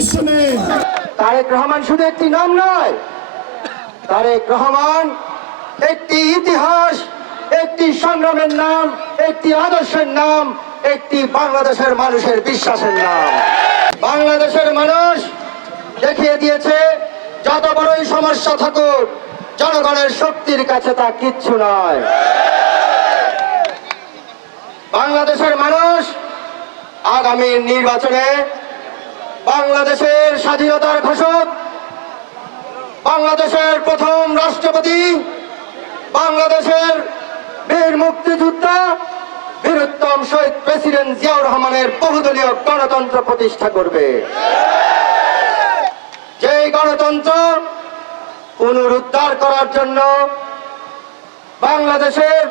কিছু নেই তারেক রহমান শুধু একটি নাম নয়, তারেক রহমান একটি ইতিহাস, একটি সংগ্রামের নাম, একটি আদর্শের নাম, একটি বাংলাদেশের মানুষের বিশ্বাসের নাম। বাংলাদেশের মানুষ দেখিয়ে দিয়েছে, যত বড়ই সমস্যা থাকুক, জনগণের শক্তির কাছে তা কিচ্ছু নয়। বাংলাদেশের মানুষ আগামী নির্বাচনে বাংলাদেশের স্বাধীনতার ঘোষক, বাংলাদেশের প্রথম রাষ্ট্রপতি, বাংলাদেশের বীর মুক্তিযোদ্ধা, বীরুত্তম শহীদ প্রেসিডেন্ট জিয়াউর রহমানের বহুদলীয় গণতন্ত্র প্রতিষ্ঠা করবে। যেই গণতন্ত্র পুনরুদ্ধার করার জন্য বাংলাদেশের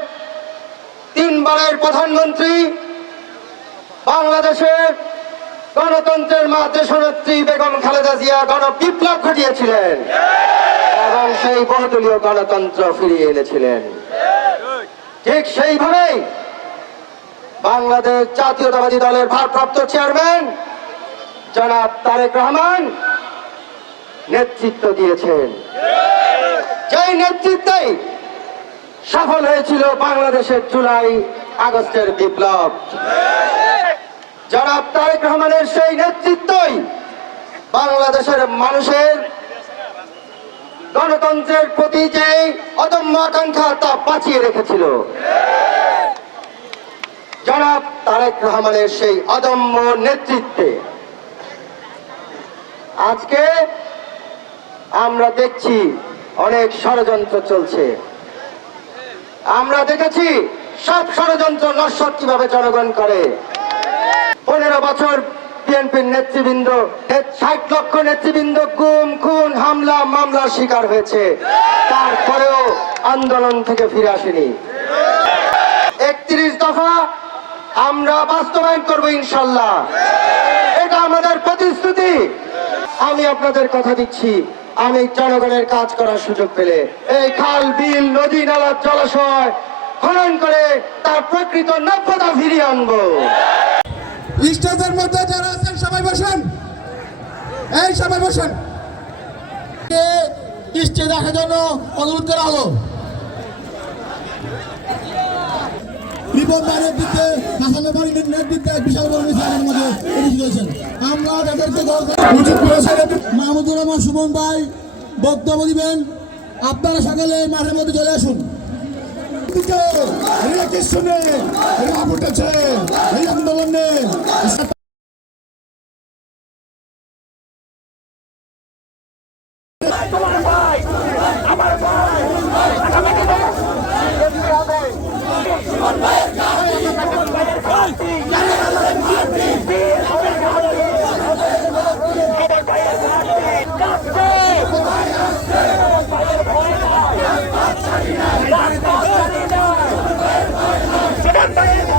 তিনবারের প্রধানমন্ত্রী, বাংলাদেশের গণতন্ত্রের মা দেশনেত্রী বেগম খালেদা জিয়া গণ বিপ্লব ঘটিয়েছিলেন। এবং সেই বহুদলীয় গণতন্ত্র ফিরিয়ে এনেছিলেন। ঠিক সেইভাবেই বাংলাদেশ জাতীয়তাবাদী দলের ভারপ্রাপ্ত চেয়ারম্যান জনাব তারেক রহমান নেতৃত্ব দিয়েছেন। যেই নেতৃত্বেই সফল হয়েছিল বাংলাদেশের জুলাই আগস্টের বিপ্লব। জনাব তারেক রহমানের সেই নেতৃত্বই বাংলাদেশের মানুষের গণতন্ত্রের প্রতি যে অদম্য আকাঙ্ক্ষা তা বাঁচিয়ে রেখেছিল। জনাব তারেক রহমানের সেই অদম্য নেতৃত্বে আজকে আমরা দেখছি অনেক ষড়যন্ত্র চলছে। আমরা দেখেছি সব ষড়যন্ত্র নস্বত কীভাবে জনগণ করে। পনেরো বছর বিএনপির নেতৃবৃন্দ ষাট লক্ষ নেতৃবৃন্দ গুম, খুন, হামলা, মামলার শিকার হয়েছে। তারপরেও আন্দোলন থেকে ফিরে আসেনি। একত্রিশ দফা আমরা বাস্তবায়ন করব ইনশাল্লাহ। এটা আমাদের প্রতিশ্রুতি। আমি আপনাদের কথা দিচ্ছি, আমি জনগণের কাজ করার সুযোগ পেলে। এই খাল, বিল, নদী, নালা, জলাশয় খনন করে তার প্রকৃত নব্যতা ফিরিয়ে আনব। স্টেজের মধ্যে যারা আছেন সবাই বসেন। এই সবাই বসেন। স্টেজ জন্য অনুরোধ করা হলো? রিপন নেতৃত্বে হাসানের বাড়ির নেতৃত্বে এক বিশাল বড় মিছিলের মধ্যে উপস্থিত আমরা তাদেরকে মাহমুদুর রহমান সুমন ভাই বক্তব্য দিবেন। আপনারা সকালে মাঠের মধ্যে চলে আসুন। উঠেছে এই আন্দোলনে ভয় নাই